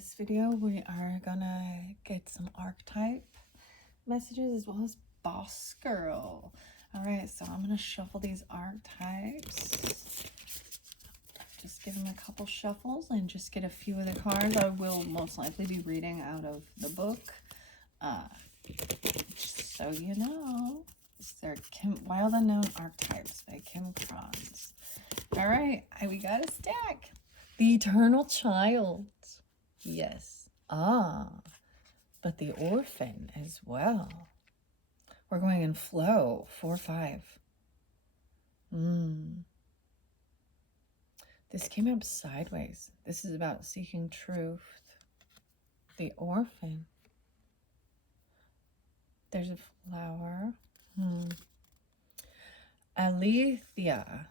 this video, we are gonna get some archetype messages as well as boss girl. All right, so I'm gonna shuffle these archetypes. Just give them a couple shuffles and just get a few of the cards. I will most likely be reading out of the book. Just so you know, they're Wild Unknown Archetypes by Kim Kranz. All right, we got a stack. The Eternal Child. Yes. But the Orphan as well. We're going in flow. 4-5. This came up sideways. This is about seeking truth. The Orphan. There's a flower. Alethea.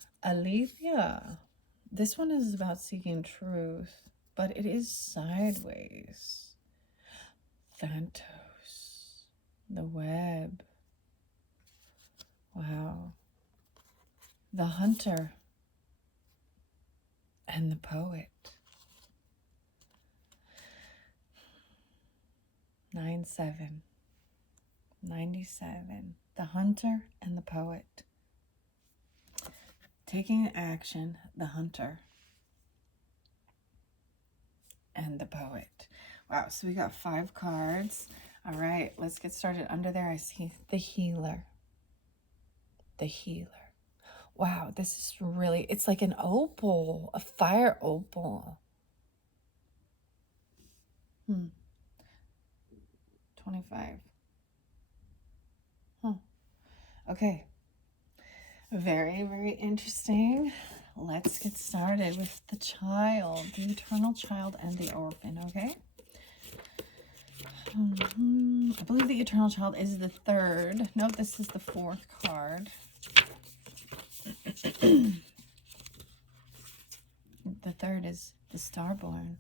This one is about seeking truth, but it is sideways. Thanatos. The web. Wow. The hunter. And the poet. 9-7. 97. The hunter and the poet. Taking action, the hunter and the poet. Wow, so we got 5 cards. All right, let's get started. Under there, I see the healer. The healer. Wow, this is really, it's like an opal, a fire opal. 25. Okay. Very, very interesting. Let's get started with the child, the Eternal Child and the Orphan, okay? I believe the Eternal Child is the 3rd. Nope, this is the 4th card. The 3rd is the Starborn.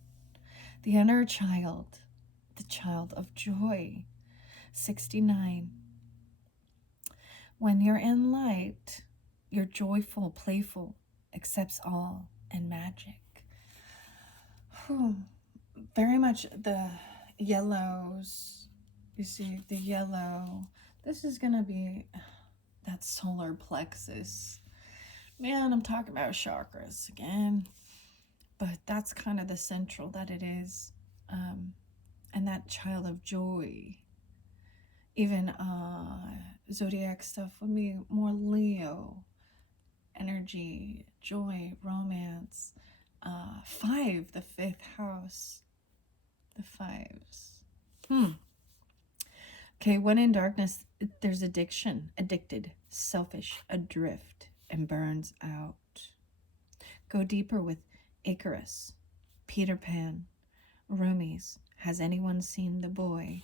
The Inner Child, the Child of Joy. 69. When you're in light, you're joyful, playful, accepts all, and magic. Very much the yellows. You see the yellow. This is going to be that solar plexus. Man, I'm talking about chakras again. But that's kind of the central that it is. And that child of joy. Even zodiac stuff would be more Leo. Energy, joy, romance. 5, the 5th house. The 5s. Okay, when in darkness, there's addiction, addicted, selfish, adrift, and burns out. Go deeper with Icarus, Peter Pan, Rumi's. Has anyone seen the boy?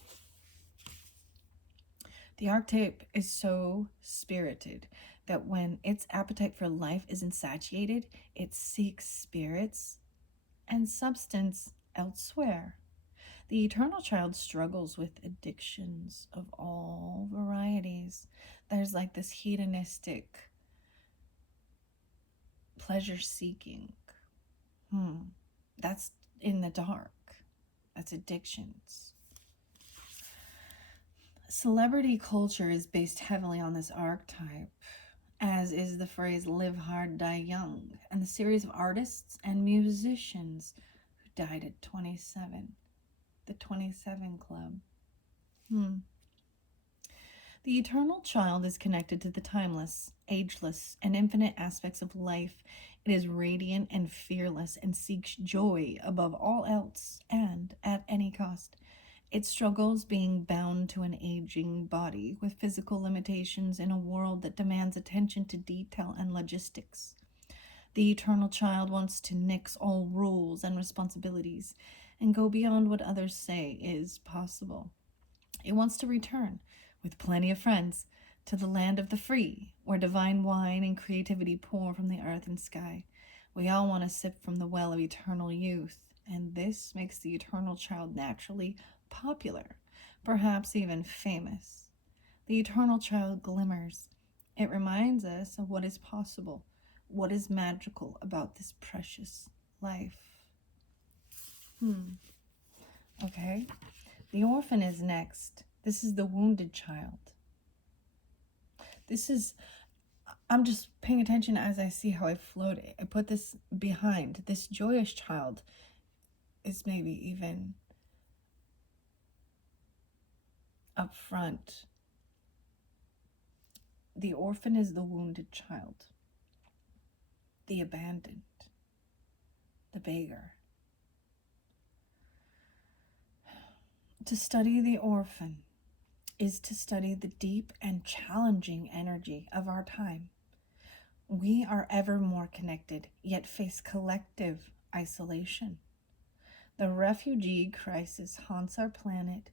The archetype is so spirited that when its appetite for life is insatiated, it seeks spirits and substance elsewhere. The Eternal Child struggles with addictions of all varieties. There's like this hedonistic pleasure seeking. That's in the dark. That's addictions. Celebrity culture is based heavily on this archetype, as is the phrase live hard, die young, and the series of artists and musicians who died at 27. The 27 Club. The Eternal Child is connected to the timeless, ageless, and infinite aspects of life. It is radiant and fearless and seeks joy above all else and at any cost. It struggles being bound to an aging body with physical limitations in a world that demands attention to detail and logistics. The Eternal Child wants to nix all rules and responsibilities and go beyond what others say is possible. It wants to return, with plenty of friends, to the land of the free, where divine wine and creativity pour from the earth and sky. We all want to sip from the well of eternal youth, and this makes the Eternal Child naturally popular, perhaps even famous. The Eternal Child glimmers. It reminds us of what is possible, what is magical about this precious life. Okay? The orphan is next. This is the wounded child. I'm just paying attention as I see how I float it. I put this behind. This joyous child is maybe even up front. The orphan is the wounded child, the abandoned, the beggar. To study the orphan is to study the deep and challenging energy of our time. We are ever more connected, yet face collective isolation. The refugee crisis haunts our planet.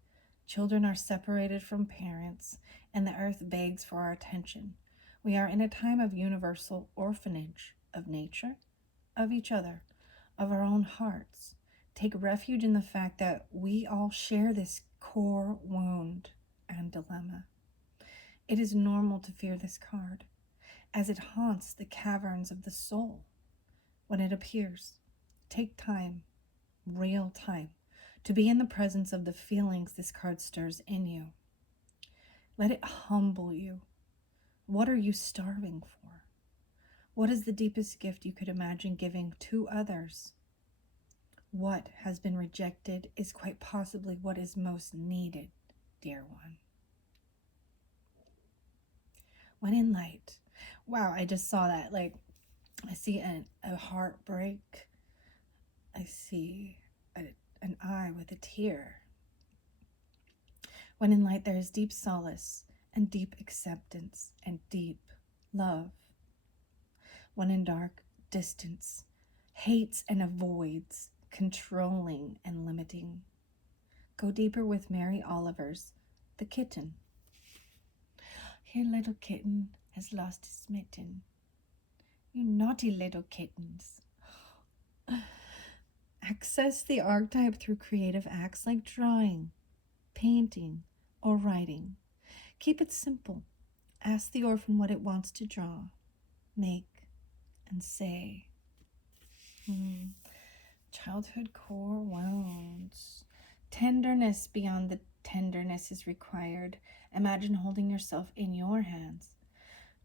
Children are separated from parents, and the earth begs for our attention. We are in a time of universal orphanage of nature, of each other, of our own hearts. Take refuge in the fact that we all share this core wound and dilemma. It is normal to fear this card, as it haunts the caverns of the soul. When it appears, take time, real time, to be in the presence of the feelings this card stirs in you. Let it humble you. What are you starving for? What is the deepest gift you could imagine giving to others? What has been rejected is quite possibly what is most needed, dear one. When in light. Wow, I just saw that. Like, I see a heartbreak. I see an eye with a tear. When in light, there is deep solace and deep acceptance and deep love. When in dark, distance, hates and avoids, controlling and limiting. Go deeper with Mary Oliver's The Kitten. Here little kitten has lost his mitten. You naughty little kittens. Access the archetype through creative acts like drawing, painting, or writing. Keep it simple. Ask the orphan what it wants to draw, make, and say. Childhood core wounds. Tenderness beyond the tenderness is required. Imagine holding yourself in your hands.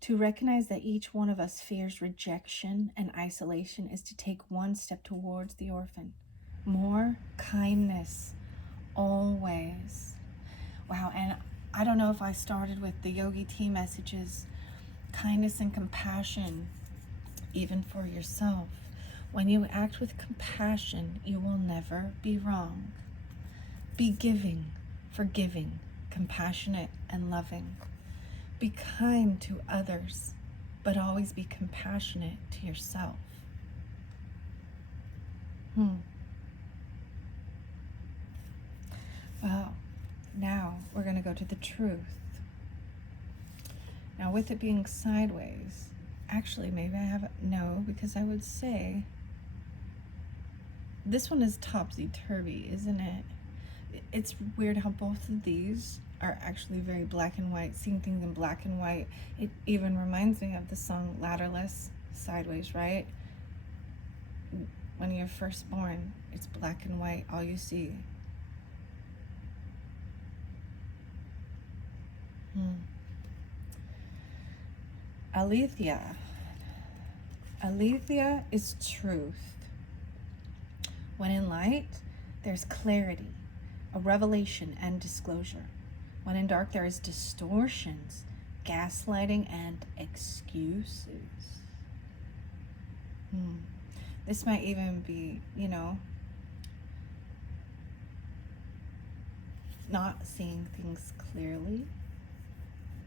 To recognize that each one of us fears rejection and isolation is to take one step towards the orphan. More kindness, always. Wow, and I don't know if I started with the Yogi Tea messages, kindness and compassion, even for yourself. When you act with compassion, you will never be wrong. Be giving, forgiving, compassionate, and loving. Be kind to others, but always be compassionate to yourself. Well, now we're going to go to the truth. Now, with it being sideways, actually, maybe I have no, because I would say this one is topsy-turvy, isn't it? It's weird how both of these are actually very black and white. Seeing things in black and white. It even reminds me of the song Ladderless, Sideways, right? When you're first born, it's black and white, all you see. Aletheia. Aletheia is truth. When in light, there's clarity, a revelation and disclosure. When in dark, there is distortions, gaslighting, and excuses. This might even be, not seeing things clearly,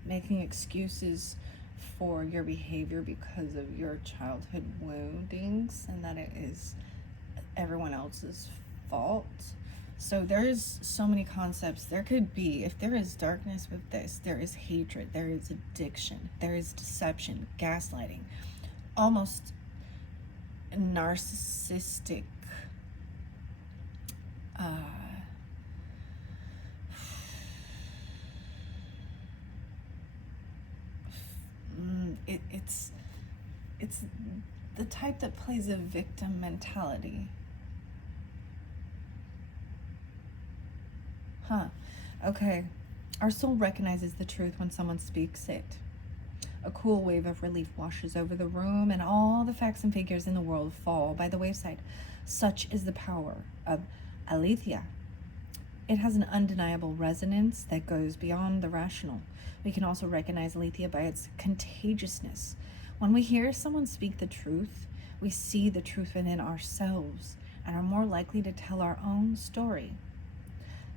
making excuses for your behavior because of your childhood woundings and that it is everyone else's fault. So there's so many concepts. There could be, if there is darkness with this, there is hatred, there is addiction, there is deception, gaslighting, almost narcissistic it's the type that plays a victim mentality. Huh. Okay. Our soul recognizes the truth when someone speaks it. A cool wave of relief washes over the room, and all the facts and figures in the world fall by the wayside. Such is the power of Aletheia. It has an undeniable resonance that goes beyond the rational. We can also recognize Aletheia by its contagiousness. When we hear someone speak the truth, we see the truth within ourselves and are more likely to tell our own story.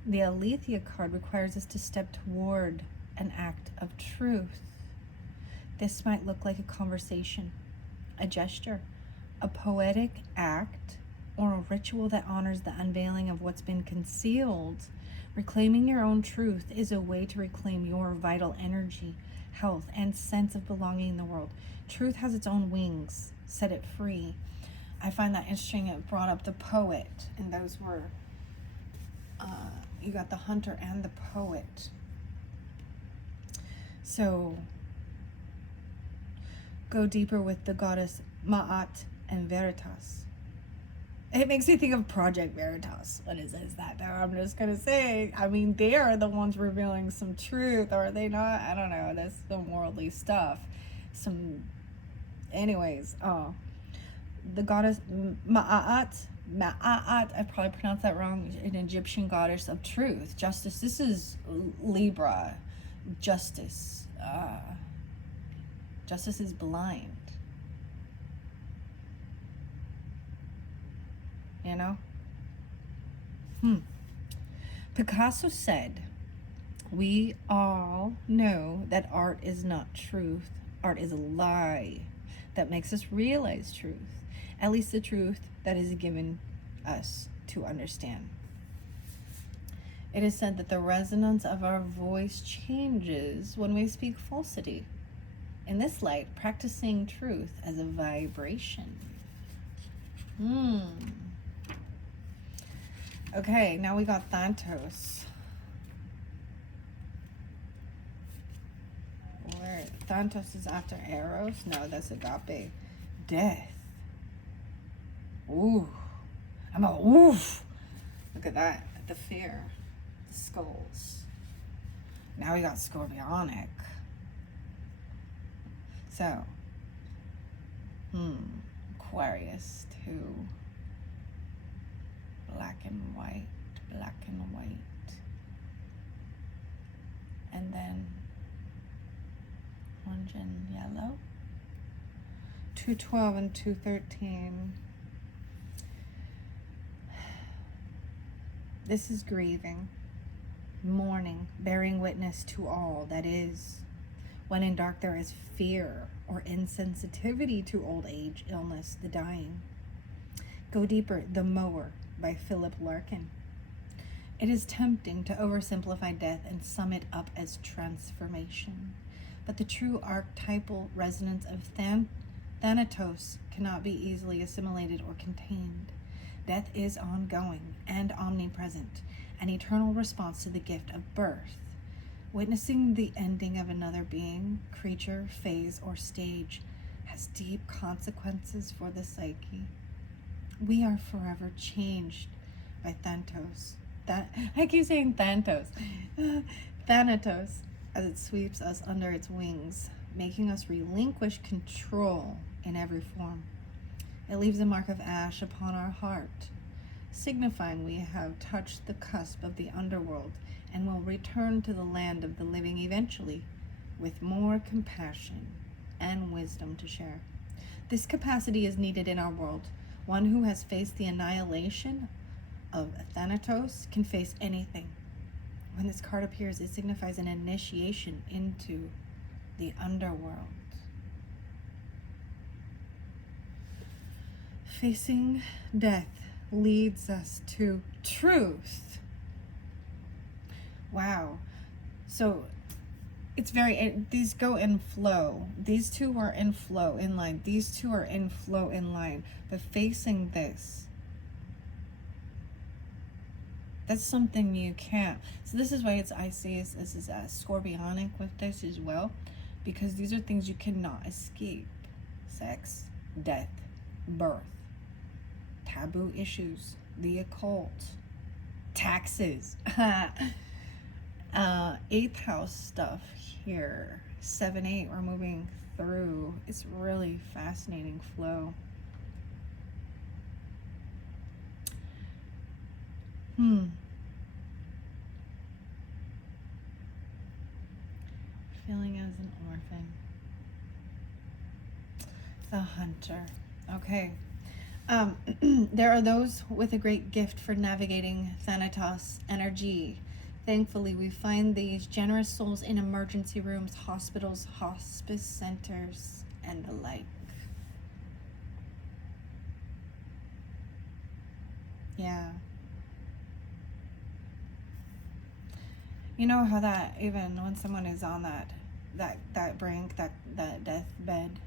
The Aletheia card requires us to step toward an act of truth. This might look like a conversation, a gesture, a poetic act, or a ritual that honors the unveiling of what's been concealed. Reclaiming your own truth is a way to reclaim your vital energy, health, and sense of belonging in the world. Truth has its own wings. Set it free. I find that interesting. It brought up the poet, and those were, you got the hunter and the poet. So, go deeper with the goddess Ma'at and Veritas. It makes me think of Project Veritas. What is that though? I'm just gonna say, I mean, they are the ones revealing some truth, or are they not? I don't know. That's some worldly stuff. Anyways, the goddess Ma'at, I probably pronounced that wrong, an Egyptian goddess of truth, justice. This is Libra, justice. Justice is blind. You know? Picasso said, we all know that art is not truth. Art is a lie that makes us realize truth. At least the truth that is given us to understand. It is said that the resonance of our voice changes when we speak falsity. In this light, practicing truth as a vibration. Okay, now we got Thanatos. Where Thanatos is after Eros? No, that's Agape. Death. Ooh. Oof. Look at that. The fear. The skulls. Now we got Scorpionic. So, Aquarius 2. Black and white. And then orange and yellow. 212 and 213. This is grieving, mourning, bearing witness to all that is. When in dark there is fear or insensitivity to old age, illness, the dying. Go deeper, The Mower by Philip Larkin. It is tempting to oversimplify death and sum it up as transformation. But the true archetypal resonance of Thanatos cannot be easily assimilated or contained. Death is ongoing and omnipresent, an eternal response to the gift of birth. Witnessing the ending of another being, creature, phase, or stage has deep consequences for the psyche. We are forever changed by Thanatos. I keep saying Thanatos. Thanatos, as it sweeps us under its wings, making us relinquish control in every form. It leaves a mark of ash upon our heart, signifying we have touched the cusp of the underworld and will return to the land of the living eventually, with more compassion and wisdom to share. This capacity is needed in our world. One who has faced the annihilation of Thanatos can face anything. When this card appears, it signifies an initiation into the underworld. Facing death leads us to truth. Wow. So it's these go in flow. These two are in flow, in line. These two are in flow, in line. But facing this, that's something you can't. So this is why I see this is scorpionic with this as well, because these are things you cannot escape. Sex, death, birth, taboo issues, the occult, Taxes. Eighth house stuff here. 7-8, we're moving through. It's really fascinating flow. Feeling as an orphan. The hunter. Okay. There are those with a great gift for navigating Thanatos energy. Thankfully, we find these generous souls in emergency rooms, hospitals, hospice centers, and the like. Yeah. You know how that, even when someone is on that brink, that deathbed,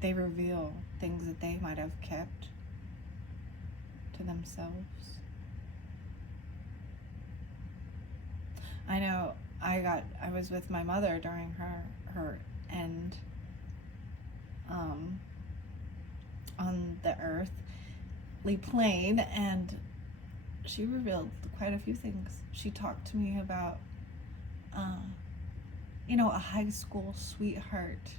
they reveal things that they might have kept to themselves. I know I was with my mother during her end on the earthly plane, and she revealed quite a few things. She talked to me about a high school sweetheart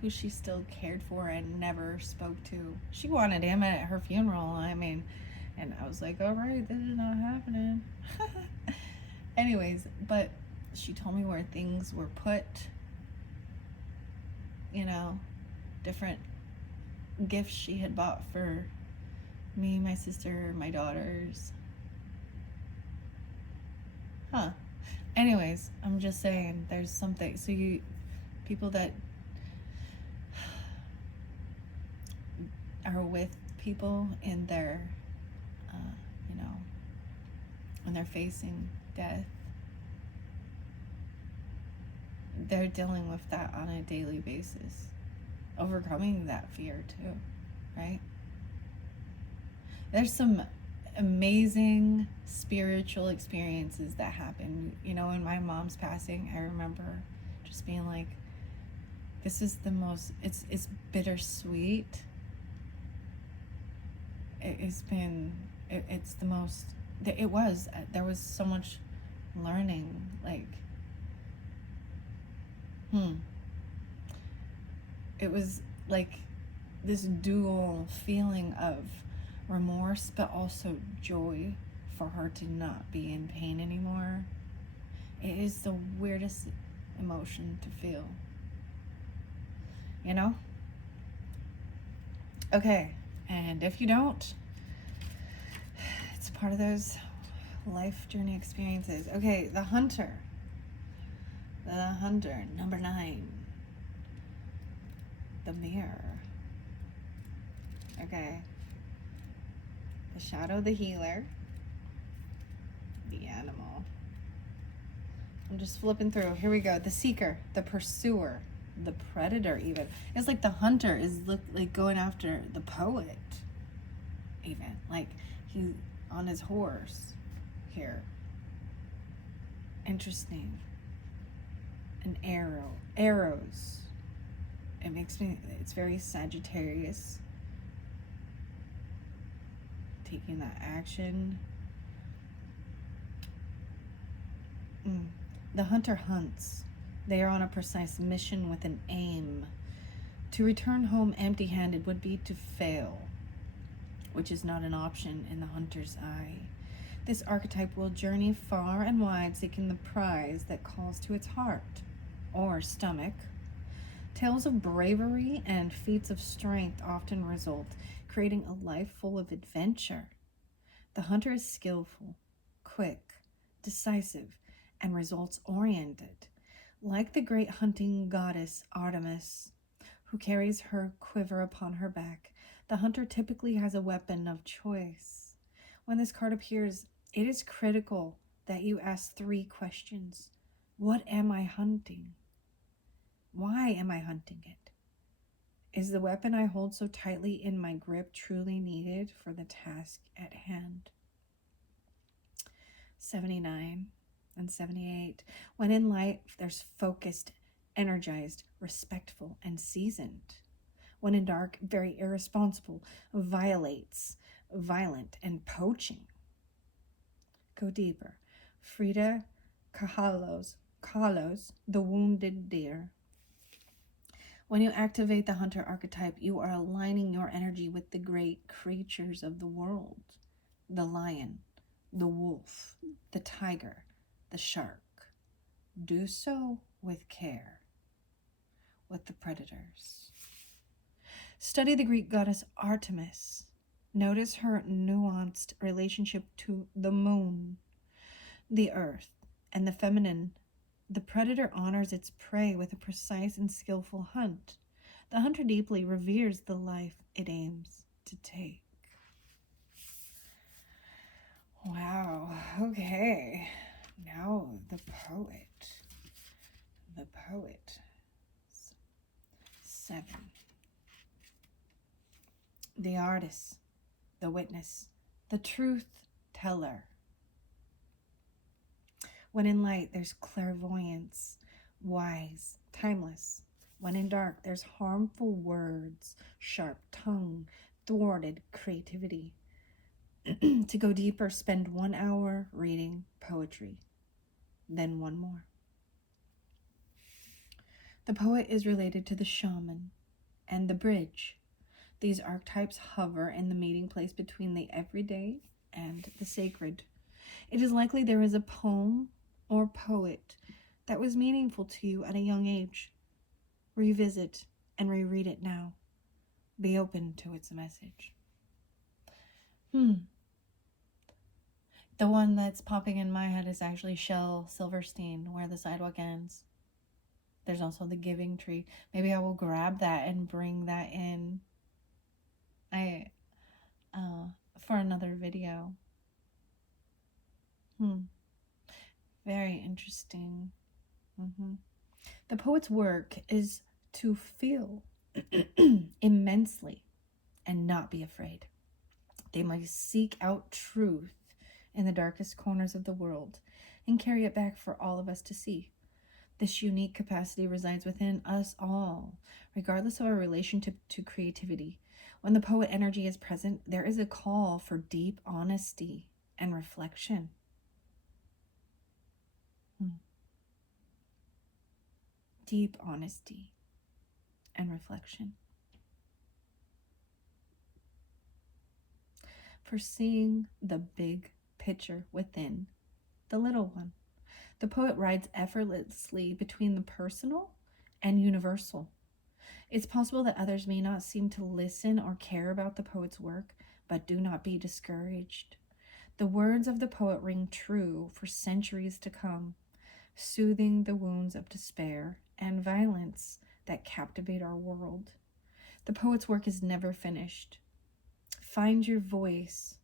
who she still cared for and never spoke to. She wanted him at her funeral. I mean, and I was like, all right, this is not happening. Anyways, but she told me where things were put, different gifts she had bought for me, my sister, my daughters. Anyways, I'm just saying there's something. So people that are with people in their, when they're facing death, they're dealing with that on a daily basis, overcoming that fear too, right? There's some amazing spiritual experiences that happen. In my mom's passing, I remember just being like, this is the most, it's bittersweet. It's the most, there was so much learning, like, it was like this dual feeling of remorse, but also joy for her to not be in pain anymore. It is the weirdest emotion to feel, Okay, and if you don't, it's part of those life journey experiences. Okay, the hunter. The hunter, number 9. The mirror. Okay. The shadow, the healer. The animal. I'm just flipping through. Here we go. The seeker, the pursuer, the predator even. It's like the hunter is like going after the poet even. Like he's on his horse here. Interesting. An arrow. Arrows. It's very Sagittarius. Taking that action. The hunter hunts. They are on a precise mission with an aim. To return home empty-handed would be to fail, which is not an option in the hunter's eye. This archetype will journey far and wide seeking the prize that calls to its heart or stomach. Tales of bravery and feats of strength often result, creating a life full of adventure. The hunter is skillful, quick, decisive, and results-oriented. Like the great hunting goddess Artemis, who carries her quiver upon her back, the hunter typically has a weapon of choice. When this card appears, it is critical that you ask 3 questions. What am I hunting? Why am I hunting it? Is the weapon I hold so tightly in my grip truly needed for the task at hand? 79 and 78. When in life, there's focused, energized, respectful, and seasoned. When in dark, very irresponsible, violates, violent, and poaching. Go deeper. Frida Kahlo's The Wounded Deer. When you activate the hunter archetype, you are aligning your energy with the great creatures of the world. The lion, the wolf, the tiger, the shark. Do so with care. With the predators. Study the Greek goddess Artemis. Notice her nuanced relationship to the moon, the earth, and the feminine. The predator honors its prey with a precise and skillful hunt. The hunter deeply reveres the life it aims to take. Wow, okay. Now the poet. The poet. 7. The artist, the witness, the truth teller. When in light, there's clairvoyance, wise, timeless. When in dark, there's harmful words, sharp tongue, thwarted creativity. To go deeper, spend 1 hour reading poetry, then 1 more. The poet is related to the shaman and the bridge. These archetypes hover in the meeting place between the everyday and the sacred. It is likely there is a poem or poet that was meaningful to you at a young age. Revisit and reread it now. Be open to its message. The one that's popping in my head is actually Shel Silverstein, Where the Sidewalk Ends. There's also The Giving Tree. Maybe I will grab that and bring that in for another video. Very interesting. The poet's work is to feel immensely and not be afraid. They must seek out truth in the darkest corners of the world and carry it back for all of us to see. This unique capacity resides within us all, regardless of our relationship to creativity. When the poet energy is present, there is a call for deep honesty and reflection. Deep honesty and reflection. For seeing the big picture within the little one. The poet rides effortlessly between the personal and universal. It's possible that others may not seem to listen or care about the poet's work, but do not be discouraged. The words of the poet ring true for centuries to come, soothing the wounds of despair and violence that captivate our world. The poet's work is never finished. Find your voice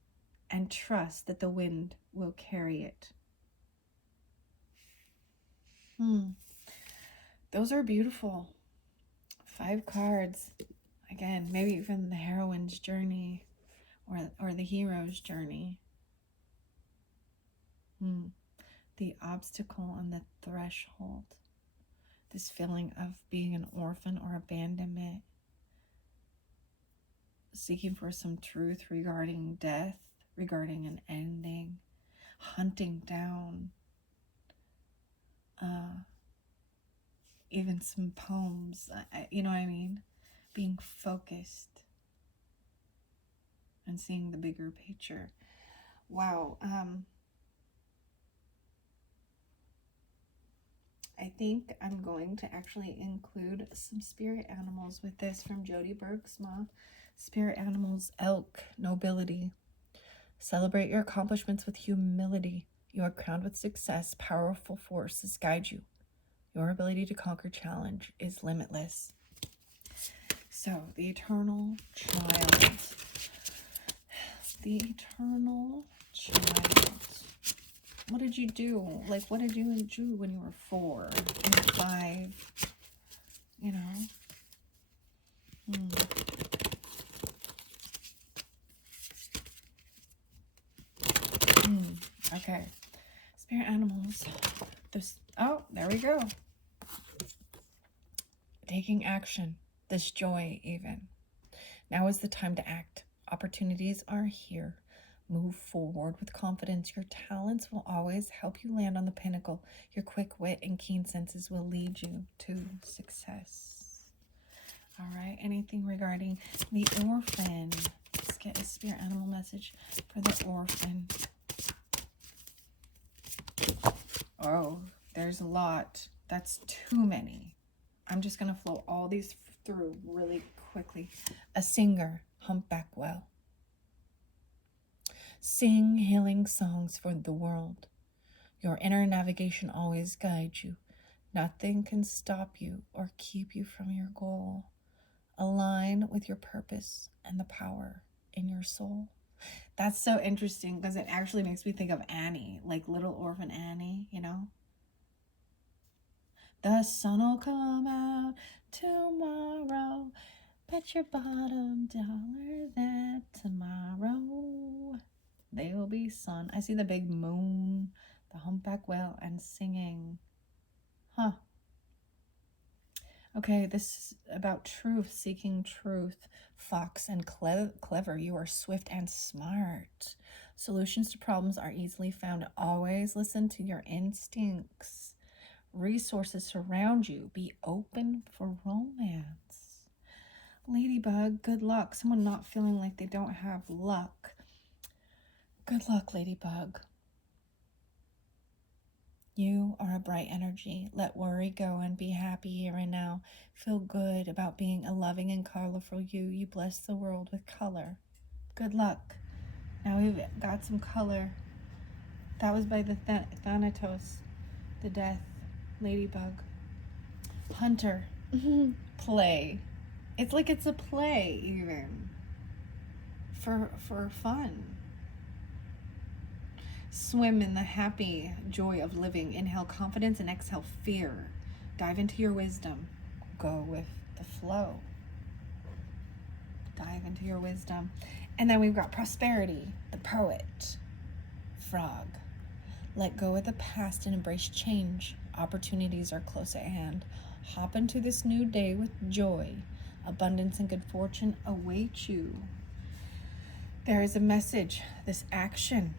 and trust that the wind will carry it. Those are beautiful. 5 cards. Again, maybe even the heroine's journey or the hero's journey. The obstacle and the threshold. This feeling of being an orphan or abandonment. Seeking for some truth regarding death, regarding an ending. Hunting down even some poems, you know what I mean? Being focused and seeing the bigger picture. Wow. I think I'm going to actually include some spirit animals with this from Jody Bergsma. Spirit animals, elk, nobility. Celebrate your accomplishments with humility. You are crowned with success. Powerful forces guide you. Your ability to conquer challenge is limitless. So, the eternal child. The eternal child. What did you do? Like, what did you do when you were 4 and 5? You know? Okay. Spirit animals. Oh, there we go. Taking action. This joy, even. Now is the time to act. Opportunities are here. Move forward with confidence. Your talents will always help you land on the pinnacle. Your quick wit and keen senses will lead you to success. All right, anything regarding the orphan? Let's get a spirit animal message for the orphan. Oh, there's a lot. That's too many. I'm just going to flow all these through really quickly. A singer, humpback well. Sing healing songs for the world. Your inner navigation always guides you. Nothing can stop you or keep you from your goal. Align with your purpose and the power in your soul. That's so interesting because it actually makes me think of Annie, like Little Orphan Annie, you know? The sun will come out tomorrow. Bet your bottom dollar that tomorrow there will be sun. I see the big moon, the humpback whale, and singing. Huh. Okay, this is about truth, seeking truth. Fox and clever, you are swift and smart. Solutions to problems are easily found. Always listen to your instincts. Resources surround you. Be open for romance. Ladybug, good luck. Someone not feeling like they don't have luck. Good luck, Ladybug. You are a bright energy. Let worry go and be happy here and now. Feel good about being a loving and colorful you. You bless the world with color. Good luck. Now we've got some color. That was by the Thanatos, the death. Ladybug. Hunter. Play. It's like it's a play even. For fun. Swim in the happy joy of living. Inhale confidence and exhale fear. Dive into your wisdom. Go with the flow. Dive into your wisdom. And then we've got prosperity, the poet. Frog. Let go of the past and embrace change. Opportunities are close at hand. Hop into this new day with joy. Abundance and good fortune await you. There is a message, this action.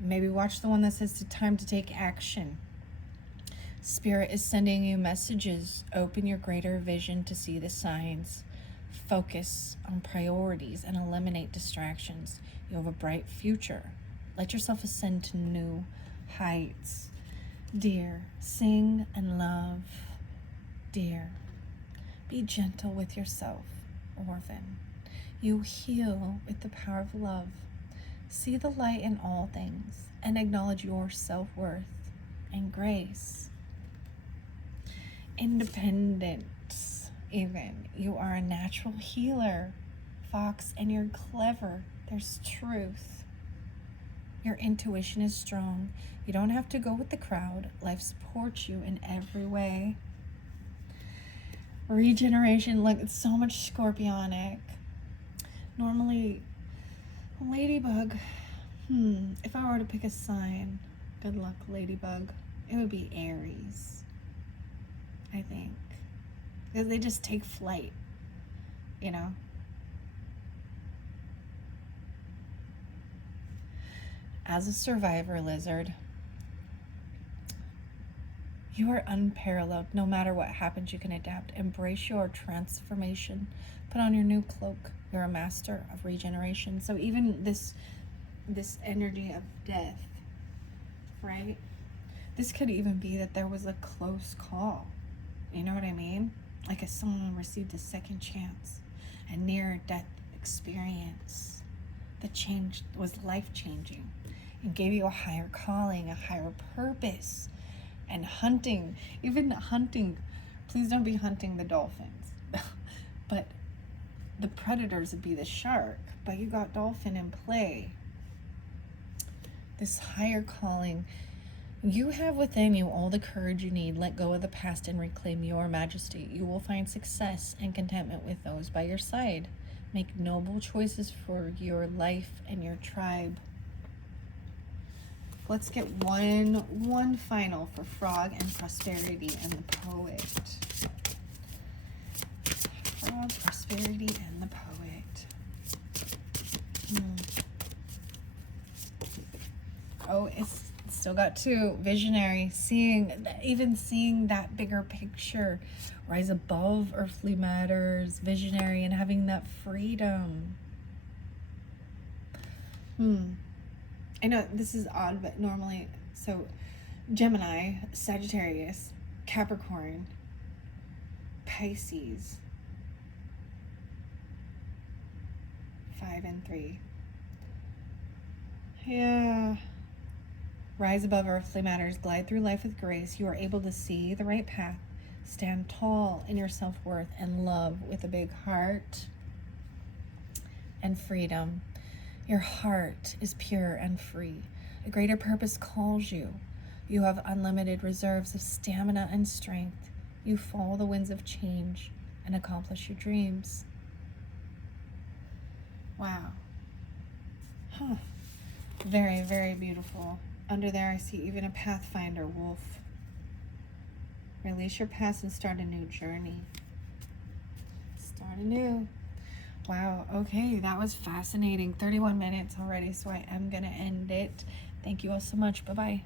Maybe watch the one that says it's time to take action. Spirit is sending you messages. Open your greater vision to see the signs. Focus on priorities and eliminate distractions. You have a bright future. Let yourself ascend to new heights. Dear, sing and love. Dear, be gentle with yourself, orphan. You heal with the power of love. See the light in all things and acknowledge your self-worth and grace. Independence, even. You are a natural healer, Fox, and you're clever. There's truth. Your intuition is strong. You don't have to go with the crowd. Life supports you in every way. Regeneration, look, it's so much scorpionic. Normally, Ladybug, if I were to pick a sign, good luck, Ladybug, it would be Aries, I think. Because they just take flight, you know? As a survivor lizard, you are unparalleled. No matter what happens, you can adapt. Embrace your transformation. Put on your new cloak. You're a master of regeneration. So even this energy of death, right? This could even be that there was a close call. You know what I mean? Like if someone received a second chance, a near-death experience that was life-changing and gave you a higher calling, a higher purpose. And hunting, even hunting, please don't be hunting the dolphins. But the predators would be the shark. But you got dolphin in play. This higher calling. You have within you all the courage you need. Let go of the past and reclaim your majesty. You will find success and contentment with those by your side. Make noble choices for your life and your tribe. Let's get one final for Frog and Prosperity and the Poet. Frog, Prosperity, and the Poet. Oh, it's still got 2. Visionary, even seeing that bigger picture, rise above earthly matters, visionary, and having that freedom. I know this is odd, but normally, so Gemini, Sagittarius, Capricorn, Pisces, 5 and 3. Yeah. Rise above earthly matters, glide through life with grace. You are able to see the right path, stand tall in your self-worth, and love with a big heart. And freedom. Your heart is pure and free. A greater purpose calls you. You have unlimited reserves of stamina and strength. You follow the winds of change and accomplish your dreams. Wow. Huh. Very, very beautiful. Under there, I see even a pathfinder wolf. Release your past and start a new journey. Start anew. Wow, okay, that was fascinating. 31 minutes already, so I am going to end it. Thank you all so much. Bye-bye.